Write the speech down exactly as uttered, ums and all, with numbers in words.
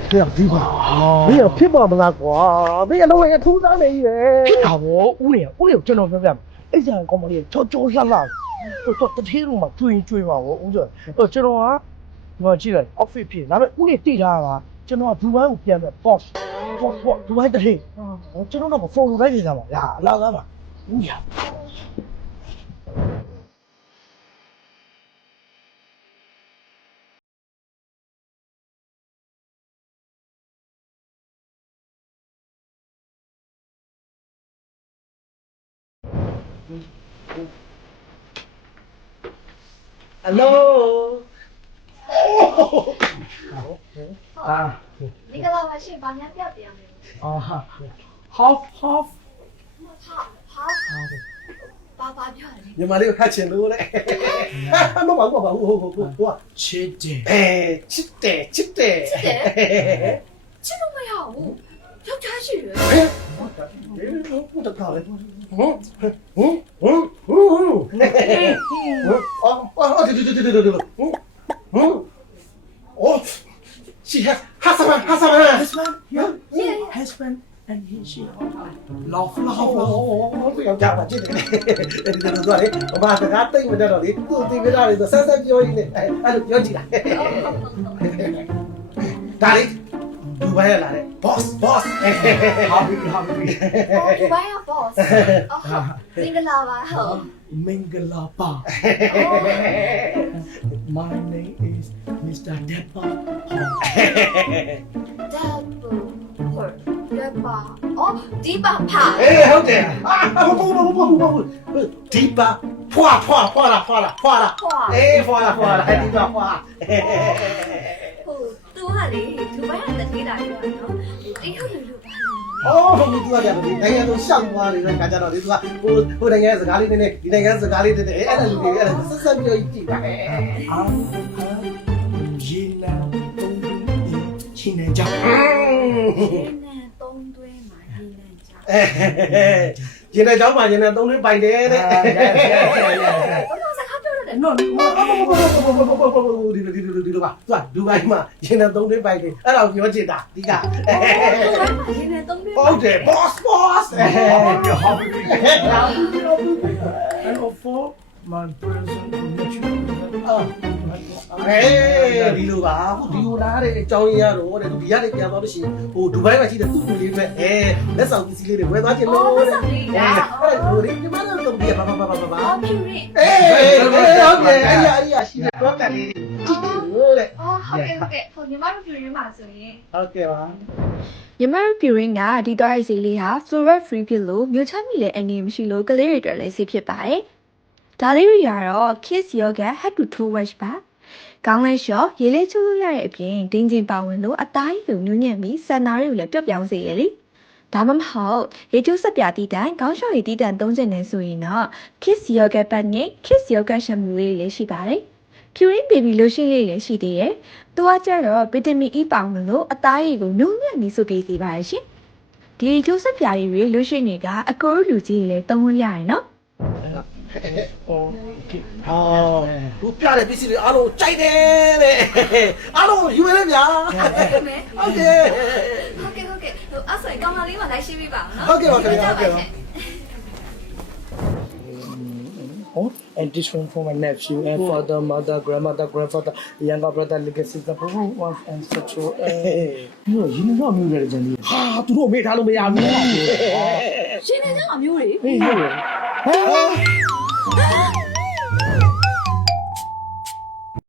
这样地方，没有屁包不拉瓜，没有那玩意土上没有。啊，我屋里屋里有这种什么？哎呀，搞么的，超超啥啦？都都都铁路嘛，追追嘛，我我这，呃，这种啊，我记得 office 片，那边屋里对啥嘛？这种啊，主管有变的 boss，boss boss，主管的嘿，嗯，这种那个风路来的嘛，呀，那个嘛，呀。Hello。啊。 你个老板是帮人家表表的。 啊哈。好好。 好好。爸爸表的。 你妈那个看前头嘞。啊，没忙过吧？我我我我。 吃的。 哎，吃的吃的。 吃的。这都没有，要开始。 哎，我我都搞了。嗯嗯嗯嗯嗯。嗯哦哦对对对对对对对。嗯嗯。哦，是哈哈什么哈什么 Husband, yeah, yeah, husband, and he she love love 哦 love. 哦哦，不要讲了，这个这个这个嘞，我妈在家等不得了的，都对不到的，都三三表演的，哎，俺都表记了。哪里？杜拜哪里 ？Boss boss。 Happy happy. 哦，杜拜呀 ，boss。哦，你个老板好。 Mingalapa. My name is Mister Deppa. Deppa，对吧？哦，迪巴帕。 哎，好的啊！不不不不不不不，迪巴破破破了破了破了，哎破了破了，还迪巴破。 哦，杜哈里，杜拜呀，在哪里来的？哎呦呦呦！ 哦，你杜哈讲的，人家都想过的，人家讲到的是吧？我我人家是哪里的呢？你人家是哪里的呢？哎，那里的，那是什么叫一地吧？哎。 越南东边西南角。 越南东堆嘛，越南角。 哎，越南角嘛，越南东堆摆的呢。 我刚才看到了的。 no， 不不不不不不不不，你你你你吧，是吧？杜拜嘛，越南东堆摆的，哎，老表姐的，你看。 杜拜嘛，越南东堆。 包姐 ，boss boss。 And for my present nature. 啊，哎，ဒီလိုပါဟိုဒီလိုလားတဲ့အကြောင်းရင်းကတော့တဲ့ဒီရတဲ့ပြန်သွားလို့ရှိရင်ဟိုဒူဘိုင်းမှာရှိတဲ့သူ့ကိုလေးပဲအဲလက်ဆောင်ပစ္စည်းလေးတွေဝယ်သွားခြင်းလို့တဲ့အဲ့ဒါကိုဒီမှာတော့ဒီပါပါပါပါပါ哦，ဖြူရင်း。 အေးအေးဟုတ်ကဲ့အဲ့ရအဲ့ရရှိတဲ့တော့တက်လေးကြည့်လို့တဲ့哦，ဟုတ်ကဲ့ဟုတ်ကဲ့ဟိုညီမတို့ဖြူရင်းပါဆိုရင်ဟုတ်ကဲ့ပါညီမတို့ Purin ကဒီသွားရိုက်စီလေးဟာ fluoride free ဖြစ်လို့မြို့ချမိလည်းအနေမရှိလို့ကလေးတွေအတွက်လည်းဆေးဖြစ်ပါတယ်။ဒါလေးတွေကတော့ Kids Yoga Head to Toe Wash ပါ။ကောင်းလဲလျှော့ရေလေးချိုးလို့ရတဲ့အပြင်ဒင်းချင်းပါဝင်လို့အသားကြီးကိုညှို့ညံ့ပြီးဆန္ဒတွေကိုလည်းပျော့ပြောင်းစေရလေ။ဒါမှမဟုတ်ရေချိုးဆက်ပြတီးတန်ခေါင်းလျှော့ရည်တီးတန်သုံးချက်နဲ့ဆိုရင်တော့ Kids Yoga ပတ်နဲ့ Kids Yoga ရှမ်ပူလေးတွေလည်းရှိပါတယ်။ Purin Baby Lotion လေးလည်းရှိသေးတယ်။သူကကျတော့ဗီတာမင် E ပါဝင်လို့အသားရည်ကိုညှို့ညံ့ပြီးစုပ်ပြေးစေပါတယ်ရှင်။ဒီကျိုးဆက်ပြားရည်တွေလို့ရှိရင်တွေကအကိုလူကြီးတွေလည်းသုံးလို့ရရင်နော်။โอเคဟောသူပြတဲ့ပစ္စည်းတွေအားလုံးကြိုက်တယ်တဲ့အားလုံးယူရလေဗျာဟုတ်ကဲ့ဟုတ်ကဲ့ဟုတ်ကဲ့ဟိုအဲ့ဆိုရင်ကောင်မလေးမလိုက်ရှိပြီပါနော်ဟုတ်ကဲ့ပါခင်ဗျာဟုတ်ကဲ့ပါ Oh, and this one for my nephew and father, mother, grandmother, grandfather, younger brother, little sister, brother, wife, and such. Eh, you know, you know what I'm doing, Jenny. ဟာသူတို့မေးထားလို့မရဘူးရှင်နေကြအမျိုးတွေ Hey, you.